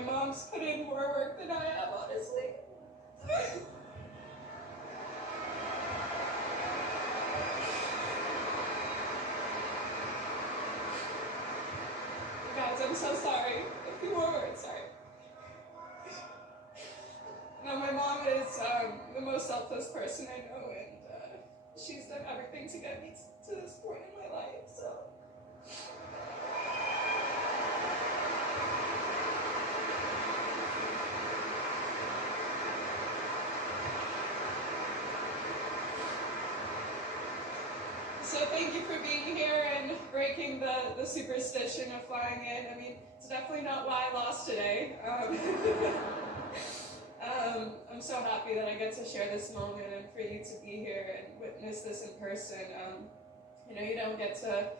My mom's put in more work than I have, honestly. Guys, I'm so sorry. A few more words, sorry. No, my mom is the most selfless person I know, and she's done everything to get me to this point in my life, so. So thank you for being here and breaking the superstition of flying in. I mean, it's definitely not why I lost today. I'm so happy that I get to share this moment and for you to be here and witness this in person. You know, you don't get to